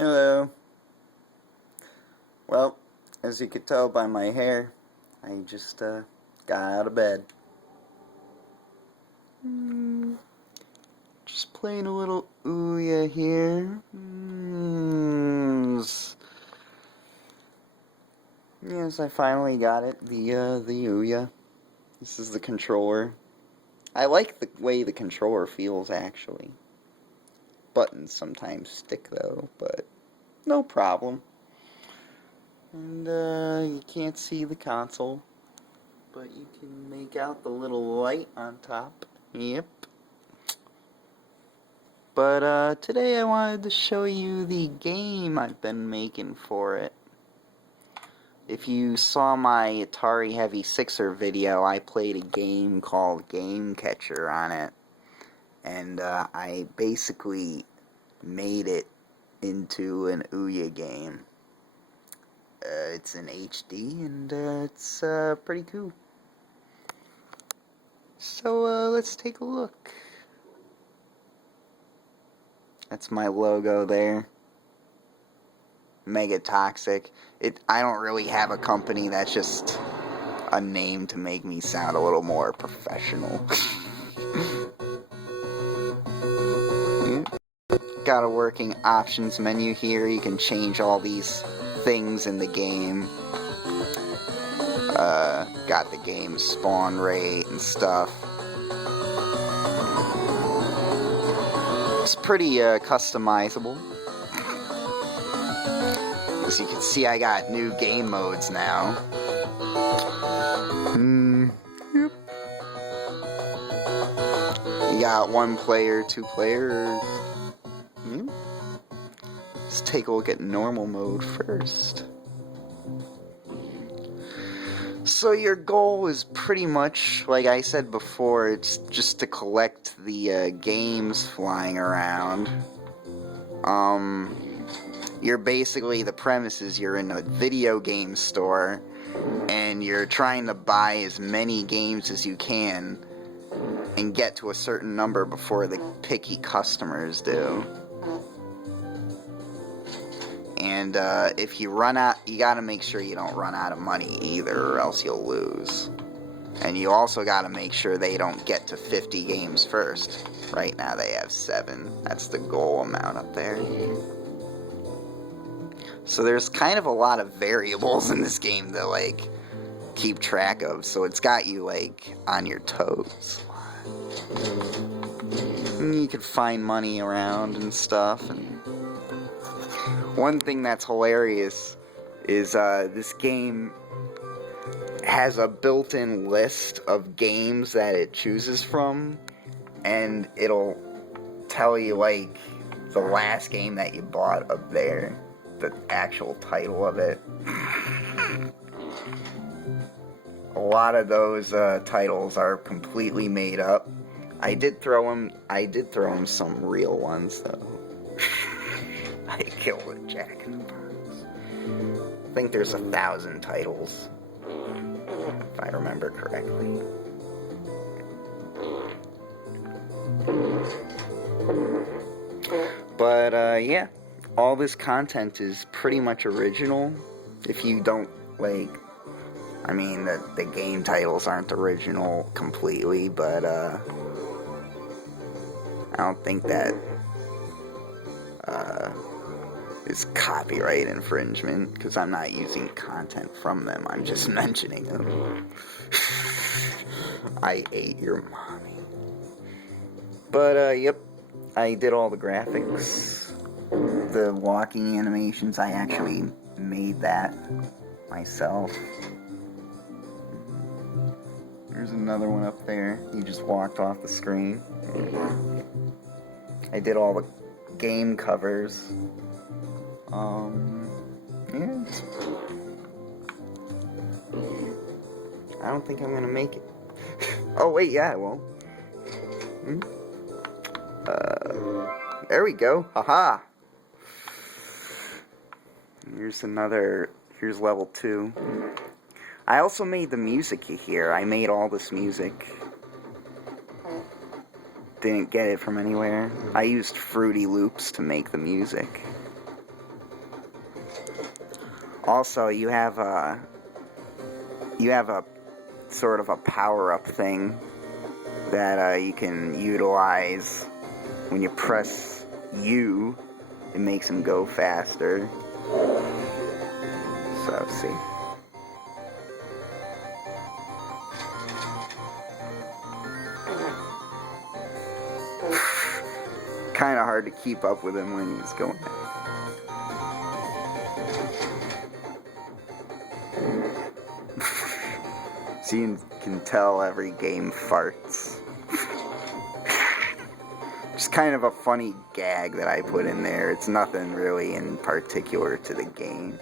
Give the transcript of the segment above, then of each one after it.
Hello. Well, as you could tell by my hair, I just got out of bed. Just playing a little Ouya here. Yes, I finally got it. The Ouya. This is the controller. I like the way the controller feels, actually. Buttons sometimes stick, though, but no problem. And, you can't see the console, but you can make out the little light on top. Yep. But, today I wanted to show you the game I've been making for it. If you saw my Atari Heavy Sixer video, I played a game called Game Catcher on it. And, I basically made it into an Ouya game. It's in HD, and it's pretty cool. So let's take a look. That's my logo there. Mega Toxic. I don't really have a company, that's just a name to make me sound a little more professional. Got a working options menu here. You can change all these things in the game. Got the game spawn rate and stuff. It's pretty customizable. As you can see, I got new game modes now. Yep. You got 1 player, 2 player. Let's take a look at normal mode first. So your goal is pretty much, like I said before, it's just to collect the games flying around. You're basically, the premise is you're in a video game store, and you're trying to buy as many games as you can, and get to a certain number before the picky customers do. And if you run out, you gotta make sure you don't run out of money either, or else you'll lose. And you also gotta make sure they don't get to 50 games first. Right now they have 7. That's the goal amount up there. So there's kind of a lot of variables in this game to, like, keep track of. So it's got you, like, on your toes. And you can find money around and stuff, and one thing that's hilarious is this game has a built-in list of games that it chooses from, and it'll tell you, like, the last game that you bought up there, the actual title of it. A lot of those titles are completely made up. I did throw them some real ones, though. I killed a Jack in the Box. I think there's 1,000 titles, if I remember correctly. But, yeah, all this content is pretty much original. If you don't, like, I mean, the game titles aren't original completely, but, I don't think that, is copyright infringement, because I'm not using content from them, I'm just mentioning them. I ate your mommy. But, yep, I did all the graphics. The walking animations, I actually made that myself. There's another one up there. He just walked off the screen. I did all the game covers. Yeah. I don't think I'm gonna make it. Oh, wait, yeah, I will. There we go. Haha. Here's level 2. I also made the music you hear. I made all this music. Didn't get it from anywhere. I used Fruity Loops to make the music. Also, you have a sort of a power-up thing that you can utilize when you press U. It makes him go faster. So, see. Kind of hard to keep up with him when he's going. So you can tell every game farts. Just kind of a funny gag that I put in there. It's nothing really in particular to the game.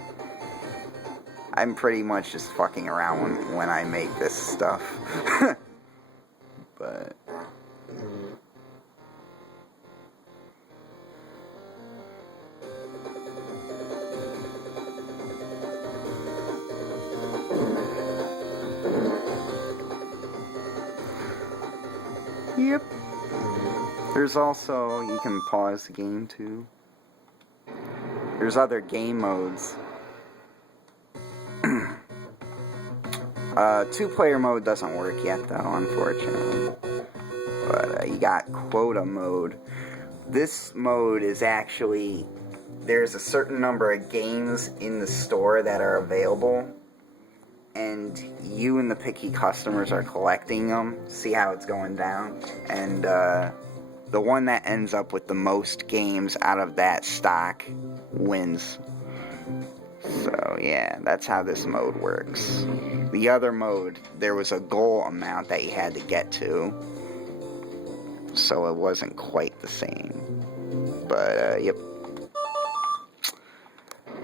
I'm pretty much just fucking around when I make this stuff. But yep. There's also, you can pause the game too. There's other game modes. Two-player mode doesn't work yet though, unfortunately. But you got quota mode. This mode is actually, there's a certain number of games in the store that are available, and you and the picky customers are collecting them. See how it's going down? And the one that ends up with the most games out of that stock wins. So yeah, that's how this mode works. The other mode, there was a goal amount that you had to get to, so it wasn't quite the same. But yep.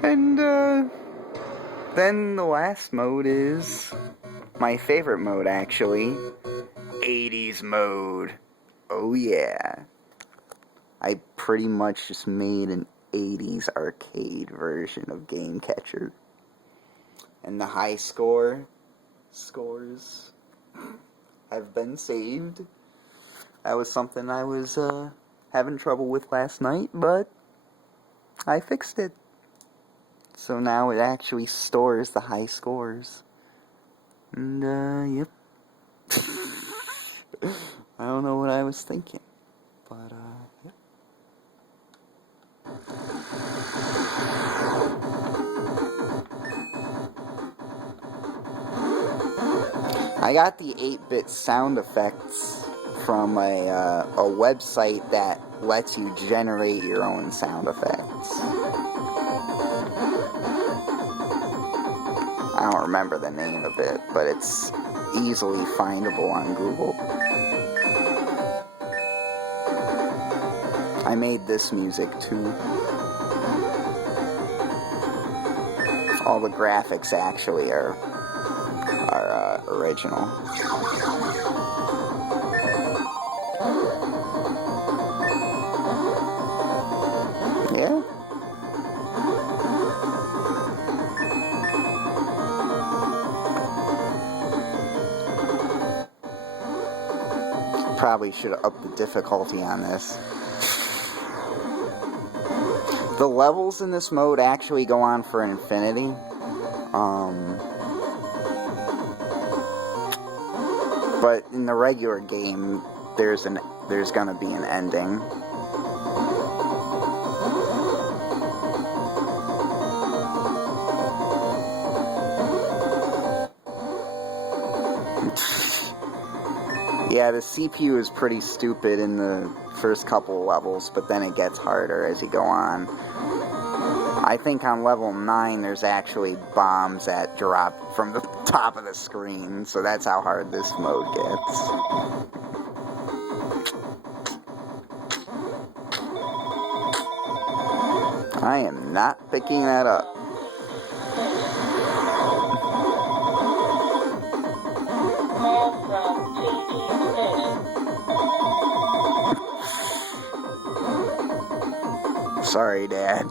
And then the last mode is my favorite mode, actually. 80s mode. Oh yeah. I pretty much just made an 80s arcade version of Game Catcher. And the high scores have been saved. That was something I was having trouble with last night, but I fixed it. So now it actually stores the high scores. And, yep. I don't know what I was thinking. But, yep. I got the 8-bit sound effects from a website that lets you generate your own sound effects. I don't remember the name of it, but it's easily findable on Google. I made this music too. All the graphics actually are original. Yeah. Probably should have upped the difficulty on this. The levels in this mode actually go on for infinity. But in the regular game, there's gonna be an ending. Yeah, the CPU is pretty stupid in the first couple levels, but then it gets harder as you go on. I think on level 9 there's actually bombs that drop from the top of the screen, so that's how hard this mode gets. I am not picking that up. Sorry, Dad.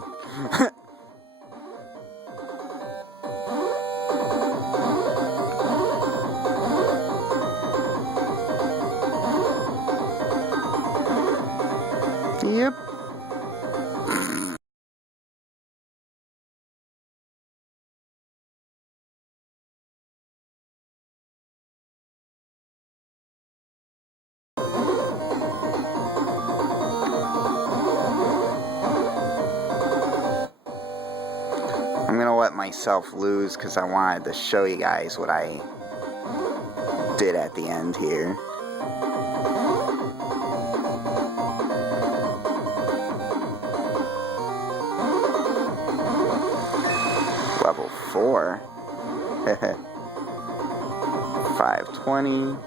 Yep. I'm gonna let myself lose because I wanted to show you guys what I did at the end here. Level 4. 520.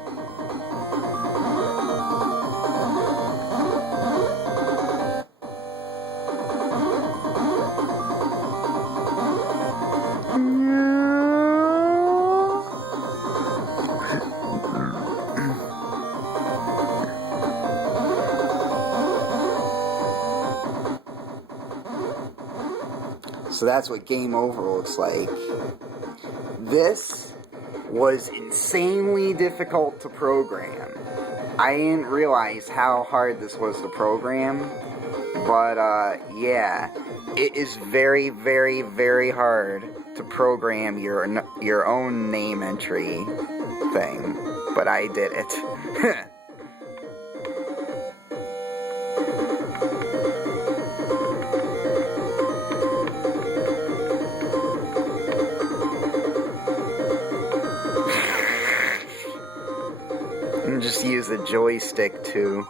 So that's what game over looks like. This was insanely difficult to program. I didn't realize how hard this was to program, but yeah, it is very, very, very hard to program your own name entry thing, but I did it. And just use the joystick to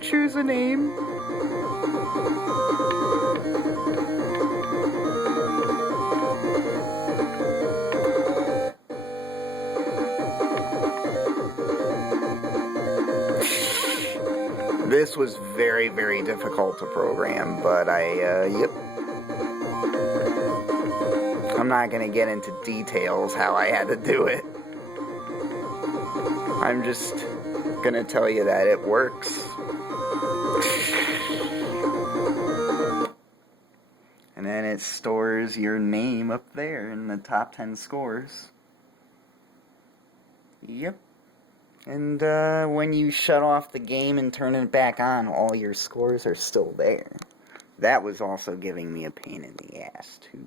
choose a name. This was very, very difficult to program, but yep. I'm not gonna get into details how I had to do it. I'm just gonna tell you that it works. And then it stores your name up there in the top 10 scores. Yep. And when you shut off the game and turn it back on, all your scores are still there. That was also giving me a pain in the ass, too.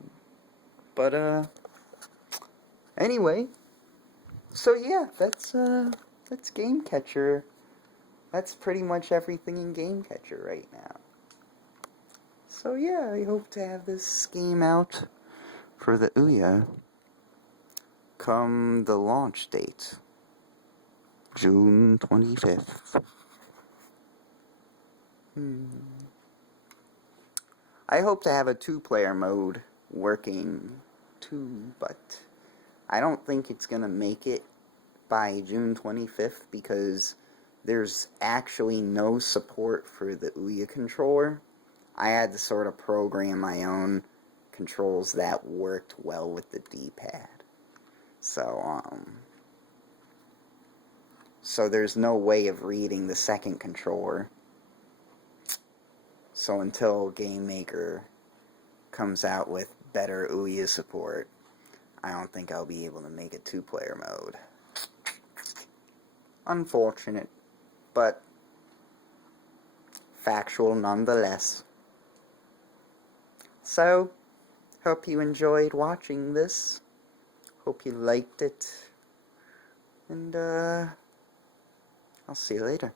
But, anyway. So, yeah, that's Game Catcher. That's pretty much everything in Game Catcher right now. So, yeah, I hope to have this game out for the Ouya come the launch date. June 25th. I hope to have a 2-player mode working too, but I don't think it's gonna make it by June 25th because there's actually no support for the Ouya controller. I had to sort of program my own controls that worked well with the D-pad. So there's no way of reading the second controller. So until Game Maker comes out with better Ouya support, I don't think I'll be able to make a 2-player mode. Unfortunate, but factual nonetheless. So, hope you enjoyed watching this. Hope you liked it. And, I'll see you later.